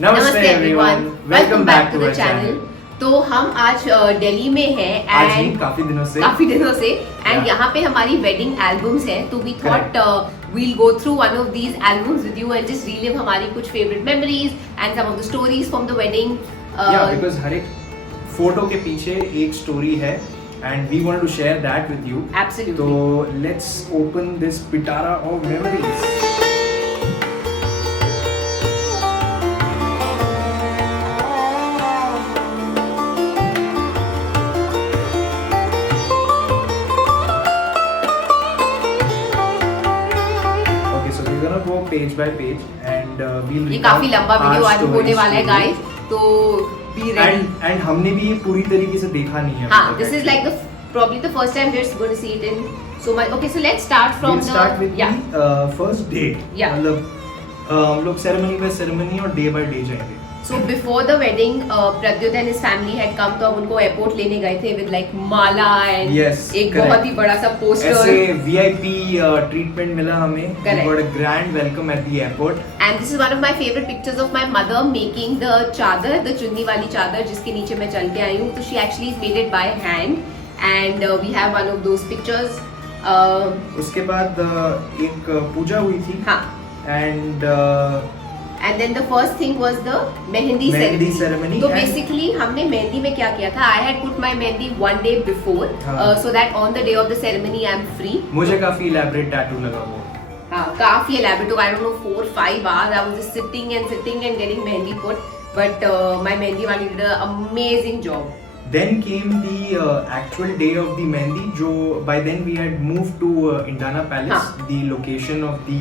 नमस्ते everyone, welcome back to the channel. तो हम आज दिल्ली में हैं आज ही एंड काफी दिनों से एंड यहाँ पे हमारी वेडिंग एल्बम्स हैं, तो we thought we'll go through one of these albums with you and just relive हमारी कुछ favorite memories and some of the stories from the wedding. because हर एक फोटो के पीछे एक स्टोरी है and we wanted to share that with you. Absolutely. तो let's open this pitara of memories. Go page by page and we'll ये काफी लंबा video आज होने वाला है गाइस, तो be ready. And हमने भी ये पूरी तरीके से देखा नहीं है. हाँ, this is like probably the first time we're going to see it in so much. Okay, so let's start from we'll start with the first day. Yeah. मतलब हम लोग ceremony by ceremony और day by day जाएंगे. So before the wedding, Pradyut and his family had come, तो हम उनको airport लेने गए थे with like माला and एक बहुत ही बड़ा सा पोस्टर. ऐसे VIP treatment मिला हमें. Correct. We got a grand welcome at the airport. And this is one of my favorite pictures of my mother making the चादर, the चुन्नी वाली चादर जिसके नीचे मैं चल के आई हूँ. तो she actually made it by hand and we have one of those pictures. उसके बाद एक पूजा हुई थी. हाँ. And then the first thing was the mehndi ceremony. तो basically हमने मेहंदी में क्या किया था? I had put my mehndi one day before, so that on the day of the ceremony I am free. मुझे काफी elaborate tattoo लगा वो. हाँ, काफी elaborate. I don't know 4-5 hours I was just sitting and getting mehndi put, but my mehndi वाली did an amazing job. Then came the actual day of the Mehndi, जो by then we had moved to Indana Palace, the location of the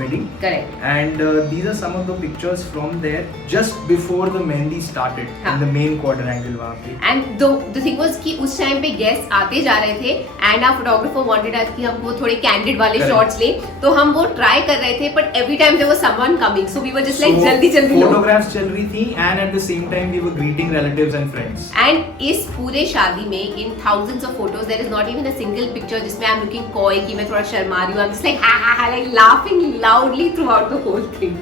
wedding. Correct. And these are some of the pictures from there, just before the Mehndi started, in the main quadrangle वहाँ पे. And the thing was कि उस time पे guests आते जा रहे थे, and our photographer wanted us कि हम वो थोड़े candid वाले shots ले, तो हम वो try कर रहे थे, but every time there was someone coming, so we were just like जल्दी लो. Photographs चल रही थी, and at the same time we were greeting relatives and friends. And इस पूरे शादी में in thousands of photos there is not even a single picture जिसमें I'm looking coy कि मैं थोड़ा शर्मा रही हूँ. I'm just like ha like laughing loudly throughout the whole thing.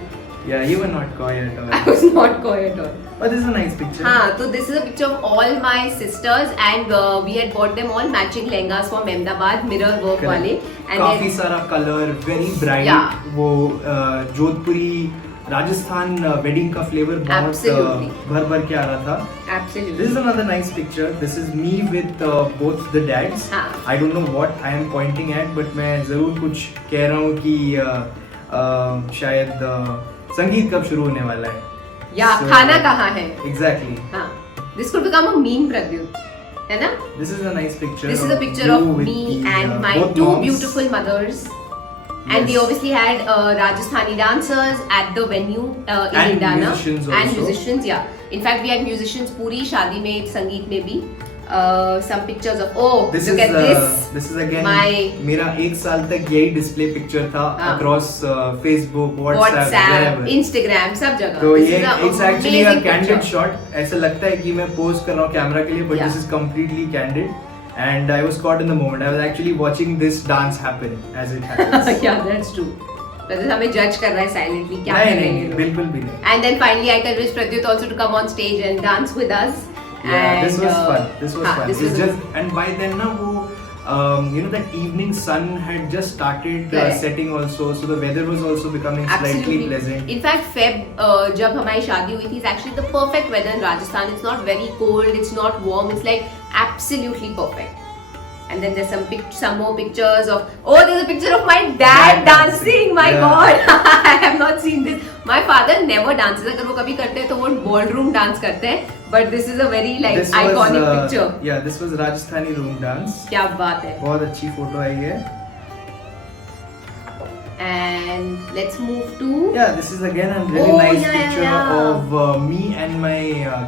Yeah, you were not coy at all. I was not coy at all. But this is a nice picture. हाँ, तो this is a picture of all my sisters and we had bought them all matching lehengas from Ahmedabad, mirror work वाले. काफी सारा color, very bright. Yeah. वो जोधपुरी Rajasthan wedding का flavour बहुत भर के आ रहा था. Absolutely. This is another nice picture. This is me with both the dads. I don't know what I am pointing at, but मैं जरूर कुछ कह रहा हूँ कि शायद संगीत कब शुरू होने वाला है. या खाना कहाँ है? Exactly. हाँ. This could become a meme, Pradyut. है ना? This is a nice picture. This is a picture of me and my two beautiful mothers. And we obviously had Rajasthani dancers at the venue in Indana. And musicians, yeah. In fact, we had musicians पूरी शादी में, संगीत में भी. Some pictures of look at this. This is again मेरा एक साल तक यही डिस्प्ले पिक्चर था across Facebook, WhatsApp, Instagram, सब जगह. तो ये it's actually a candid shot. ऐसा लगता है कि मैं पोज कर रहा हूँ कैमरा के लिए, but this is completely candid. And I was caught in the moment. I was actually watching this dance happen as it happens. Yeah, that's true. Pradyut हमें judge कर रहा है silently. क्या कर रहे हैं? बिल्कुल भी नहीं. And then finally I convinced Pradyut also to come on stage and dance with us. Yeah, and this was fun. This was fun. This was just and by then ना वो you know that evening sun had just started setting also, so the weather was also becoming slightly pleasant. In fact, Feb जब हमारी शादी हुई थी, is actually the perfect weather in Rajasthan. It's not very cold, it's not warm, it's like absolutely perfect. And then there's some more pictures of there's a picture of my dad dancing. My God, I have not seen this. My father never dances. अगर वो कभी करते हैं तो वो ballroom dance करते हैं. But this is a very iconic picture. Yeah, this was Rajasthani room dance. क्या बात है. बहुत अच्छी फोटो आई है. And let's move to. Yeah, this is again a really nice picture of me and my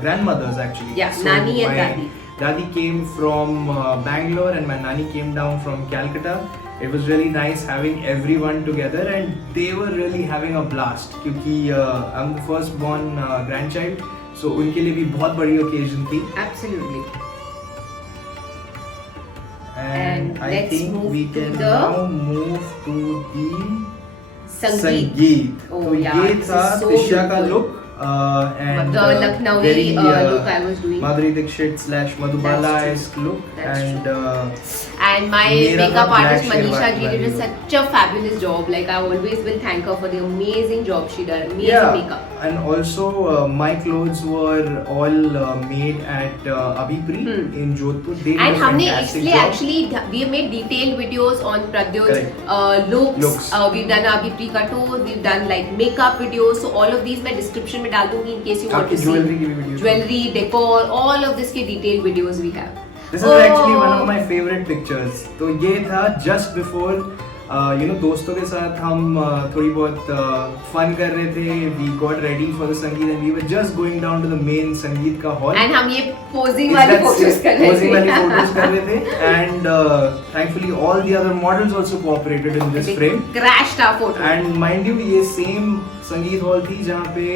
grandmothers actually. Yeah, so Nani and Dadi. Dadi came from Bangalore and my Nani came down from Calcutta. It was really nice having everyone together and they were really having a blast क्योंकि I'm the first born grandchild, so उनके लिए भी बहुत बड़ी occasion थी. Absolutely. And I think we can now move to the संगीत. तो ये था तिशा का look. and the Lucknowi very look I was doing. Madhuri Dixit / Madhubala-esque look. That's And and my Mera makeup Black artist Manisha Sherwani ji did look. such a fabulous job. Like I always will thank her for the amazing job she did. Amazing yeah, makeup. and also my clothes were all made at Abhipri in Jodhpur. They did And a हमने fantastic इसलिए job. actually we have made detailed videos on Pradyut's Correct. looks. Looks. We've done Abhipri ka tour. We've done like makeup videos. So all of these मैं description में डाल दूंगी in case you want आपकी to see. jewelry की भी videos. Jewelry, decor, all of this के detailed videos we have. This is actually one of my favorite pictures. तो ये था just before दोस्तों के साथ हम थोड़ी बहुत फन कर रहे थे. We got ready for the संगीत and we were just going down to the main संगीत का hall. And हम ये posing वाली photos कर रहे थे. Posing वाली photos कर रहे थे. And thankfully all the other models also cooperated in this frame. Crashed our photo. And mind you, ये same संगीत हॉल थी जहाँ पे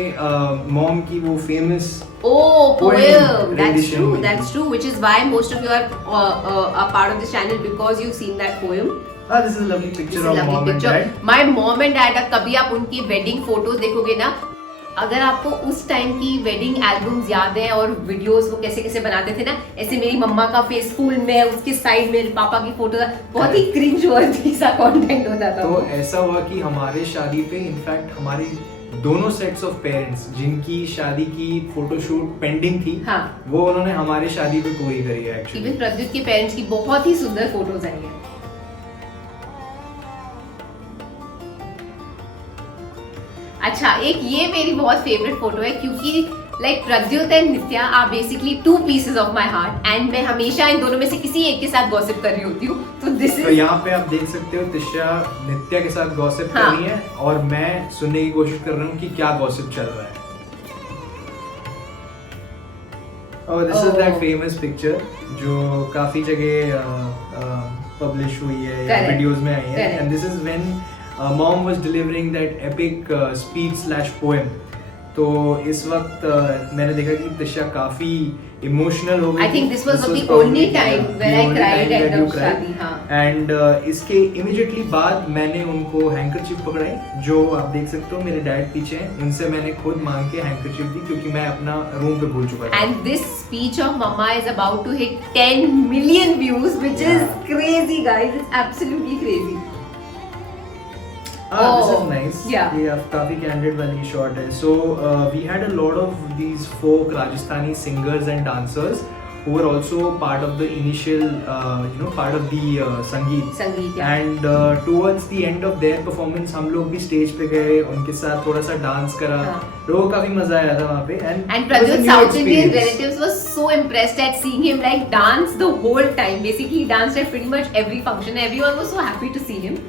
मॉम की वो famous Oh, poem. That's rendition true. हुई That's थी. true. Which is why most of you are part of this channel because you've seen that poem. This is a lovely picture This is a of lovely mom and picture. dad. My mom and dad. कभी आप उनकी wedding photos देखोगे ना, अगर आपको उस time की wedding albums याद है और वीडियोस वो कैसे कैसे बनाते थे ना, ऐसे मेरी मम्मा का फेस स्कूल में उसके साइड में पापा की फोटो, बहुत ही क्रिंज वर्दी सा कंटेंट होता था. तो ऐसा हुआ कि हमारे शादी पे इनफैक्ट हमारे दोनों सेट्स ऑफ पेरेंट्स जिनकी शादी की फोटोशूट पेंडिंग थी, हाँ. वो उन्होंने हमारे शादी पे पूरी करी है एक्चुअली. इवन प्रद्युत के पेरेंट्स की बहुत ही सुंदर फोटोज आई हैं. अच्छा, एक ये मेरी बहुत फेवरेट फोटो है क्योंकि like Pradyut and Nitya are basically two pieces of my heart and मैं हमेशा इन दोनों में से किसी एक के साथ गॉसिप कर रही होती हूँ. तो दिस तो इज यहाँ पे आप देख सकते हो तिशा नित्या के साथ गॉसिप कर हाँ. रही है और मैं सुनने की कोशिश कर रहा हूँ कि क्या गॉसिप चल रहा है. Oh, this is that famous picture जो काफी जगह पब्लिश हुई है या Correct. वीडियोस में आई है. Correct. And this is when mom was delivering that epic speech/poem. तो इस वक्त मैंने देखा कि तिशा काफी इमोशनल हो गई. I think this was the probably only time when I cried at the you cried. शादी. हाँ. एंड इसके इमीडिएटली बाद मैंने उनको हैंकरचिप पकड़ाई जो आप देख सकते हो मेरे डैड पीछे हैं. उनसे मैंने खुद मांग के हैंकरचिप दी क्योंकि मैं अपना रूम पे भूल चुका था. And this speech of Mama is about to hit 10 million views, which is Yeah. crazy, guys. It's absolutely crazy. This is Oh, nice. yeah. ये अब काफी candid वाली shot है. So we had a lot of these folk Rajasthani singers and dancers who were also part of the initial, part of the संगीत. संगीत, yeah. And towards the end of their performance हम लोग भी stage पे गए, उनके साथ थोड़ा सा dance करा. हाँ. लोगों को काफी मजा आया था वहाँ पे. And it was a Pradyut new South Indian experience. relatives were so impressed at seeing him like dance the whole time. Basically, he danced at pretty much every function. Everyone was so happy to see him.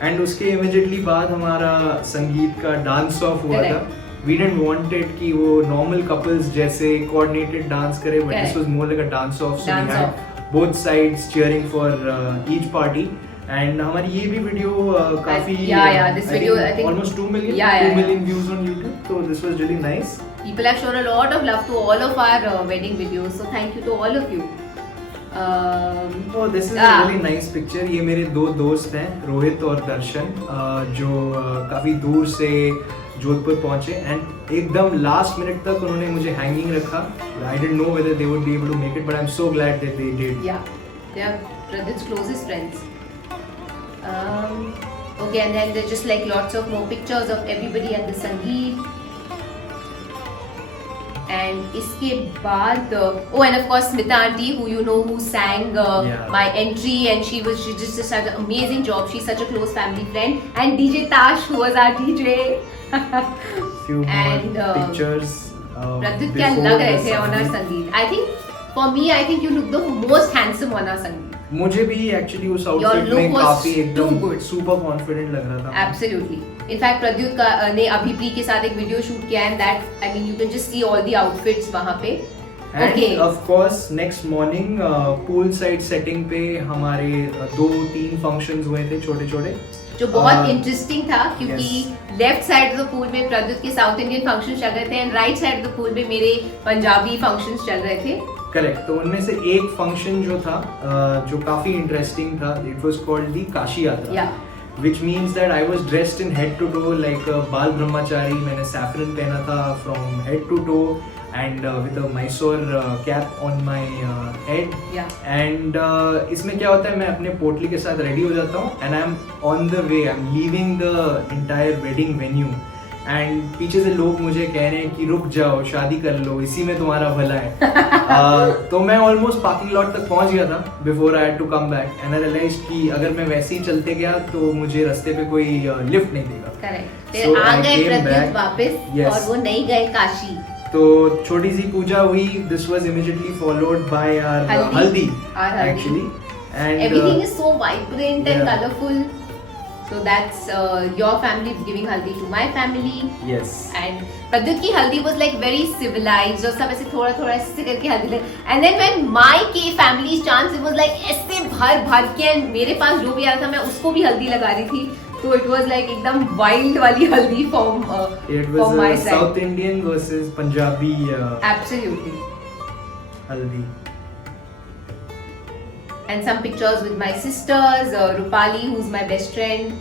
And उसके immediately बाद हमारा संगीत का dance of हुआ था. We didn't wanted कि वो normal couples जैसे कोऑर्डिनेटेड डांस करे, but this was more like a dance off. So we had both sides cheering for each party. And हमारी ये भी वीडियो काफी this video I think almost 2 million 2 million views on YouTube. So this was really nice. People have shown a lot of love to all of our wedding videos. So thank you to all of you. Oh, this is a really nice picture. ये मेरे दो दोस्त हैं रोहित और दर्शन जो काफी दूर से जोधपुर पहुंचे एंड एकदम लास्ट मिनट तक उन्होंने मुझे हैंगिंग रखा. I didn't know whether they would be able to make it, but I'm so glad that they did. Yeah, they are Pradyut's closest friends. Okay, and then there's just like lots of more pictures of everybody at the Sangeet. And इसके बाद and of course Smita aunty who sang my entry and she just did such an amazing job. She's such a close family friend. And DJ Tash who was our DJ. Few And, more pictures. Pradyut क्या लग रहे थे on our Sangeet? I think for me I think you look the most handsome on our Sangeet. मुझे भी actually उस Your outfit look में was काफी too एकदम good. सुपर कॉन्फिडेंट लग रहा था. Absolutely. In fact, Pradyut ने अभिप्री के साथ एक वीडियो शूट किया and that I mean you can just see all the outfits वहाँ पे. And Okay. of course next morning pool side setting पे हमारे 2-3 functions हुए थे छोटे छोटे जो बहुत इंटरेस्टिंग था क्योंकि left side of the pool में प्रद्युत के साउथ इंडियन फंक्शंस चल रहे थे and right side of the pool में मेरे पंजाबी फंक्शंस चल रहे थे. करेक्ट. तो उनमें से एक फंक्शन जो था जो काफी इंटरेस्टिंग था, it was called the Kashi यात्रा. Yeah. which means that I was dressed in head to toe like a Bal Brahmachari. मैंने saffron पहना था from head to toe and with a Mysore cap on my head. Yeah. And इसमें क्या होता है, मैं अपने पोटली के साथ रेडी हो जाता हूँ and I'm on the way, I'm leaving the entire wedding venue. And पीछे से लोग मुझे कह रहे हैं कि रुक जाओ, शादी कर लो, इसी में तुम्हारा भला है. तो मैं ऑलमोस्ट पार्किंग लॉट तक पहुंच गया था before I had to come back and I realised कि अगर मैं वैसे ही चलते गया तो मुझे रास्ते पे कोई लिफ्ट नहीं देगा. करेक्ट. So फिर आ I गए came प्रद्युत back. वापस. Yes. और वो नहीं गए काशी. तो छोटी सी पूजा हुई. This was immediately followed by our haldi actually. And everything is so vibrant and Yeah. colorful. So that's your family giving haldi to my family. Yes. And Pradyut की हल्दी was like very civilized और सब ऐसे थोड़ा थोड़ा ऐसे करके हल्दी लग. And then when my family's chance, it was like ऐसे भर भर के, and मेरे पास जो भी आ रहा था मैं उसको भी हल्दी लगा रही थी. तो it was like एकदम wild वाली हल्दी from It from my was side. South Indian versus Punjabi Absolutely. haldi. And some pictures with my sisters, Rupali, who's my best friend.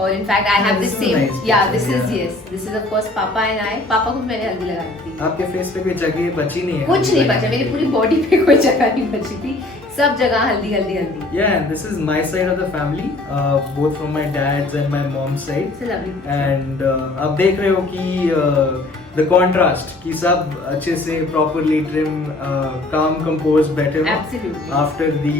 Or in fact, I have this this is a same. nice Yeah, picture, this is yeah. yes. This is of course Papa and I. Papa को मैंने हल्दी लगाई थी. आपके face पे कोई जगह बची नहीं है? कुछ नहीं बचा, मेरी पूरी बॉडी पे कोई जगह नहीं बची थी. सब जगह हल्दी हल्दी हल्दी. Yeah, and this is my side of the family, both from my dad's and my mom's side. It's a lovely picture. And आप देख रहे हो कि the contrast कि सब अच्छे से properly trim, calm, composed बैठे हो. Absolutely. After the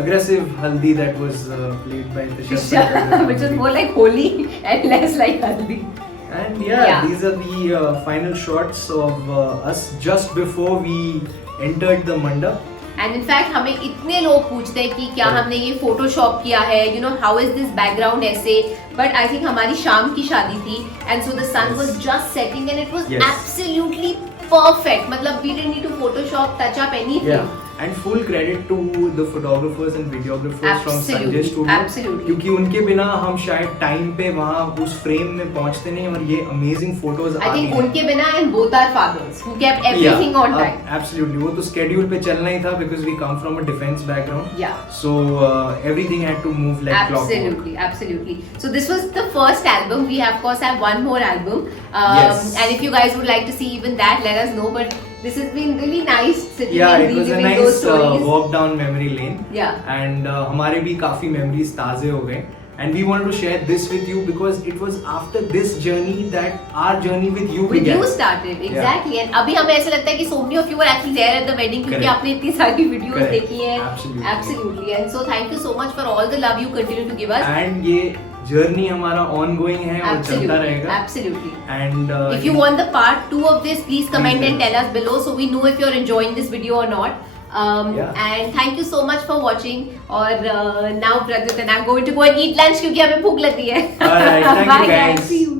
aggressive haldi that was played by Tisha. Which is more like holy and less like haldi. And yeah, Yeah. these are the final shots of us just before we entered the mandap. And in fact हमें इतने लोग पूछते हैं कि क्या Correct. हमने ये Photoshop किया है, you know how is this background ऐसे. But I think हमारी शाम की शादी थी and so the sun Yes. was just setting and it was Yes. absolutely perfect. मतलब we didn't need to photoshop, touch up anything. Yeah. And full credit to the photographers and videographers from Sanjay Absolutely, Studio. absolutely. क्योंकि उनके बिना हम शायद time पे वहाँ उस frame में पहुँचते नहीं और ये अमेजिंग फोटोज I think उनके बिना and both our fathers who kept everything on time. Absolutely. वो तो schedule पे चलना ही था because we come from a defense background. Yeah. So everything had to move like clockwork. Absolutely, absolutely. So this was the first album. We of course have one more album. Yes. And if you guys would like to see even that, let us know. But this has been really nice sitting Yeah, and it was a reliving those nice stories. walk down memory lane. Yeah. And हमारे भी काफी memories ताजे हो गए. And we wanted to share this with you because it was after this journey that our journey with you With began. you started exactly, and अभी हमें ऐसा लगता है कि so many of you were actually there at the wedding क्योंकि Correct. आपने इतनी सारी videos Correct. देखी हैं. Absolutely. Absolutely, and so thank you so much for all the love you continue to give us. And ये journey हमारा ongoing है और चलता रहेगा. Absolutely. And If you want the part 2 of this, please comment Please and tell us below so we know if you're enjoying this video or not. Yeah. And thank you so much for watching. और now Pradyut and I'm going to go and eat lunch क्योंकि हमें भूख लगी है. Alright, thank you Bye guys. guys. See you.